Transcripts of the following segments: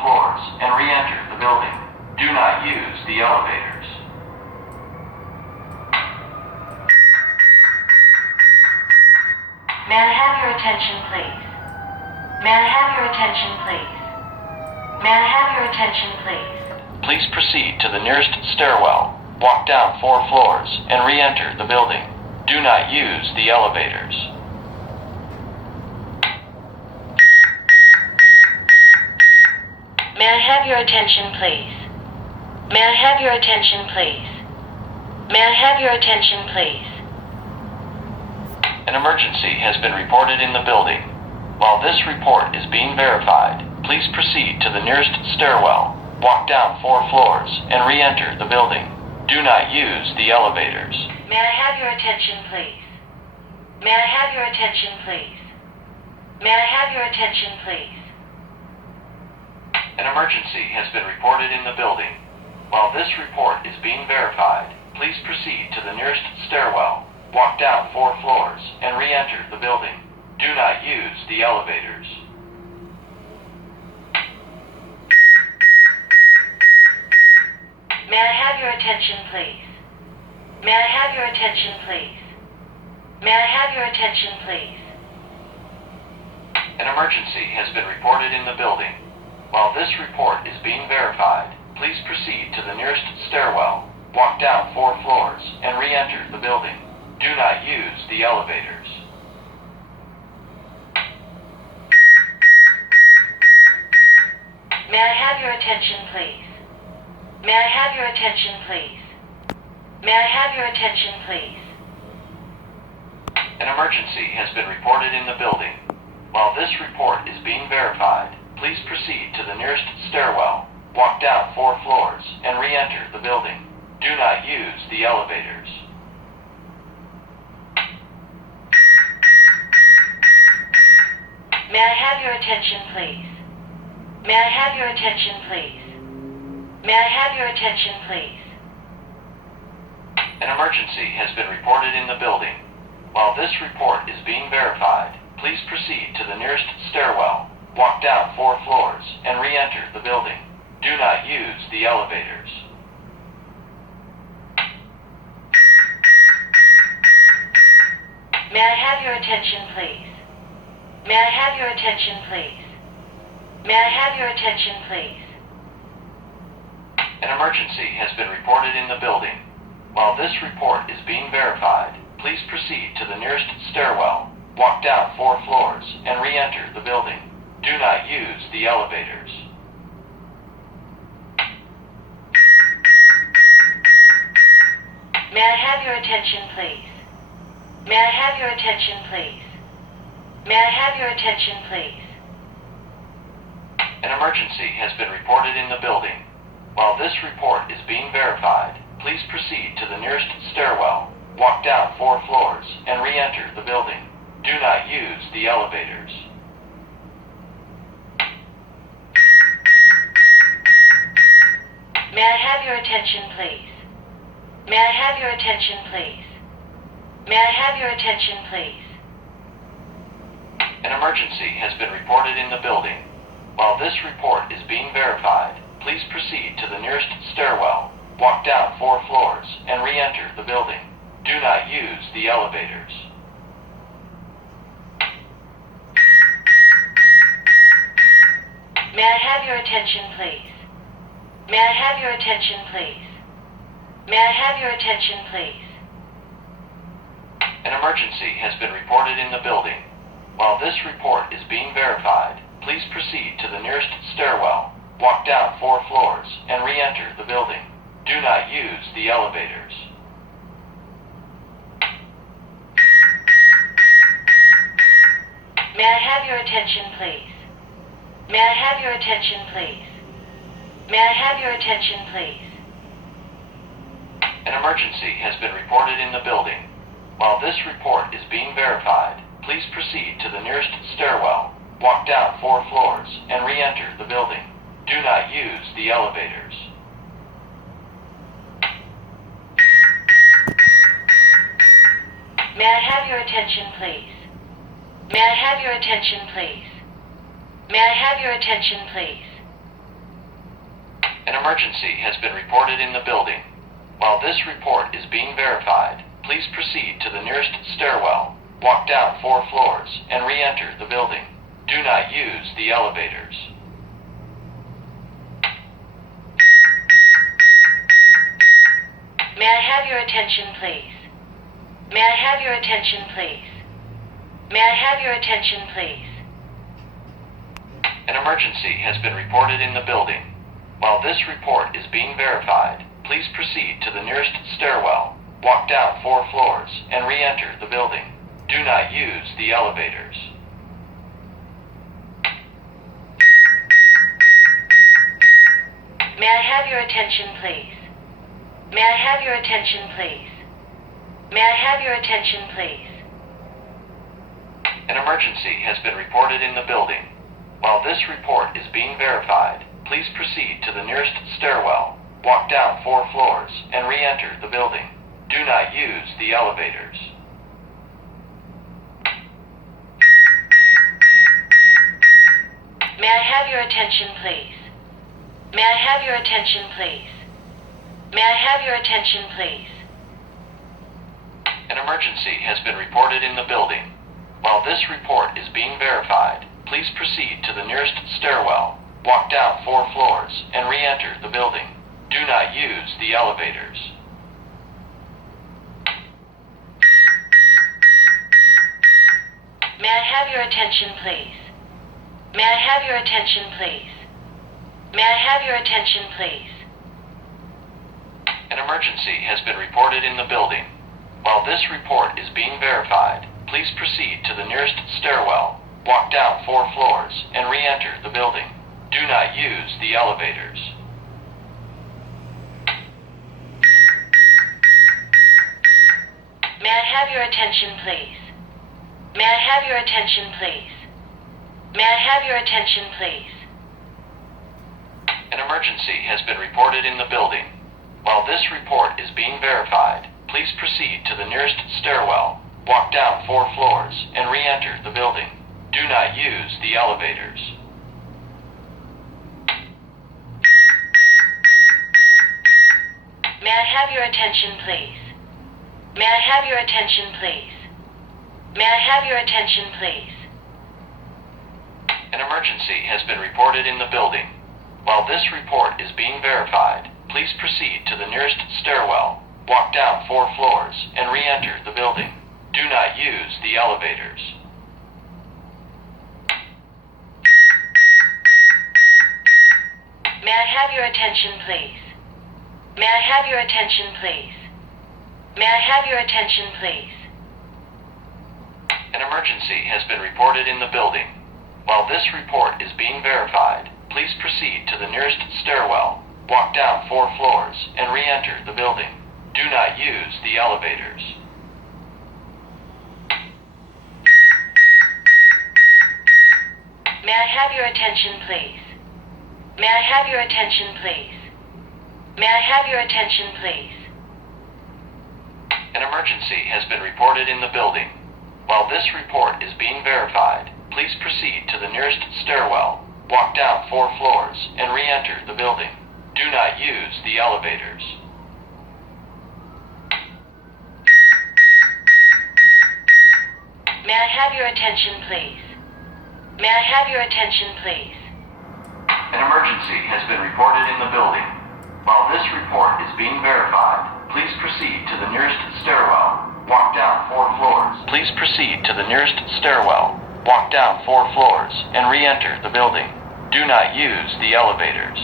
floors and re-enter the building. Do not use the elevators. May I have your attention, please? May I have your attention, please? May I have your attention, please? Please proceed to the nearest stairwell, walk down 4 floors, and re-enter the building. Do not use the elevators. May I have your attention, please? May I have your attention, please? May I have your attention, please? An emergency has been reported in the building. While this report is being verified, please proceed to the nearest stairwell, walk down 4 floors, and re-enter the building. Do not use the elevators. May I have your attention, please? May I have your attention, please? May I have your attention, please? An emergency has been reported in the building. While this report is being verified, please proceed to the nearest stairwell, walk down 4 floors, and re-enter the building. Do not use the elevators. May I have your attention, please? May I have your attention, please? May I have your attention, please? An emergency has been reported in the building. While this report is being verified, please proceed to the nearest stairwell, walk down 4 floors, and re-enter the building. Do not use the elevators. May I have your attention, please? May I have your attention, please? May I have your attention, please? An emergency has been reported in the building. While this report is being verified, please proceed to the nearest stairwell, walk down 4 floors, and re-enter the building. Do not use the elevators. May I have your attention, please? May I have your attention, please? May I have your attention, please? An emergency has been reported in the building. While this report is being verified, please proceed to the nearest stairwell, walk down 4 floors, and re-enter the building. Do not use the elevators. May I have your attention, please? May I have your attention, please? May I have your attention, please? An emergency has been reported in the building. While this report is being verified, please proceed to the nearest stairwell, walk down 4 floors, and re-enter the building. Do not use the elevators. May I have your attention, please? May I have your attention, please? May I have your attention, please? An emergency has been reported in the building. While this report is being verified, please proceed to the nearest stairwell, walk down 4 floors, and re-enter the building. Do not use the elevators. May I have your attention, please? May I have your attention, please? May I have your attention, please? An emergency has been reported in the building. While this report is being verified, please proceed to the nearest stairwell, walk down 4 floors, and re-enter the building. Do not use the elevators. May I have your attention, please? May I have your attention, please? May I have your attention, please? An emergency has been reported in the building. While this report is being verified, please proceed to the nearest stairwell, walk down 4 floors, and re-enter the building. Do not use the elevators. May I have your attention, please? May I have your attention, please? May I have your attention, please? An emergency has been reported in the building. While this report is being verified, please proceed to the nearest stairwell, walk down 4 floors, and re-enter the building. Do not use the elevators. May I have your attention, please? May I have your attention, please? May I have your attention, please? An emergency has been reported in the building. While this report is being verified, please proceed to the nearest stairwell, walk down 4 floors, and re-enter the building. Do not use the elevators. May I have your attention, please? May I have your attention, please? May I have your attention, please? An emergency has been reported in the building. While this report is being verified, please proceed to the nearest stairwell, walk down 4 floors, and re-enter the building. Do not use the elevators. May I have your attention, please? May I have your attention, please? May I have your attention, please? An emergency has been reported in the building. While this report is being verified, please proceed to the nearest stairwell, walk down 4 floors, and re-enter the building. Do not use the elevators. May I have your attention, please? May I have your attention, please? May I have your attention, please? An emergency has been reported in the building. While this report is being verified, please proceed to the nearest stairwell, walk down 4 floors, and re-enter the building. Do not use the elevators. May I have your attention, please? May I have your attention, please? May I have your attention, please? An emergency has been reported in the building. While this report is being verified, please proceed to the nearest stairwell, walk down 4 floors, and re-enter the building. Do not use the elevators. May I have your attention, please? May I have your attention, please? May I have your attention, please? An emergency has been reported in the building. While this report is being verified, please proceed to the nearest stairwell, walk down 4 floors, and re-enter the building. Do not use the elevators. May I have your attention, please? May I have your attention, please? May I have your attention, please? An emergency has been reported in the building. While this report is being verified, please proceed to the nearest stairwell, walk down 4 floors, and re-enter the building. Do not use the elevators. May I have your attention, please? May I have your attention, please? May I have your attention, please? An emergency has been reported in the building. While this report is being verified, please proceed to the nearest stairwell, walk down 4 floors, and re-enter the building. Do not use the elevators. May I have your attention, please? May I have your attention, please? May I have your attention, please? An emergency has been reported in the building. While this report is being verified, please proceed to the nearest stairwell, walk down 4 floors, and re-enter the building. Do not use the elevators. May I have your attention, please? May I have your attention, please? An emergency has been reported in the building. While this report is being verified, please proceed to the nearest stairwell, walk down 4 floors. Please proceed to the nearest stairwell, walk down 4 floors, and re-enter the building. Do not use the elevators.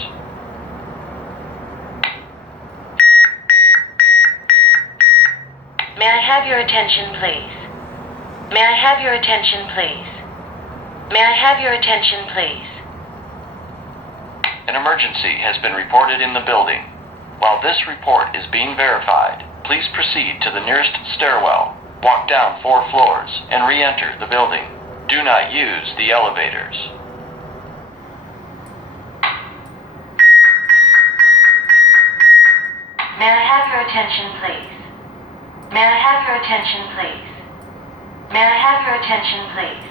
May I have your attention, please? May I have your attention, please? May I have your attention, please? An emergency has been reported in the building. While this report is being verified, please proceed to the nearest stairwell, walk down 4 floors, and re-enter the building. Do not use the elevators. May I have your attention, please? May I have your attention, please? May I have your attention, please?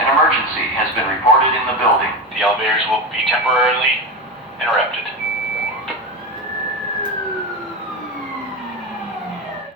An emergency has been reported in the building. The elevators will be temporarily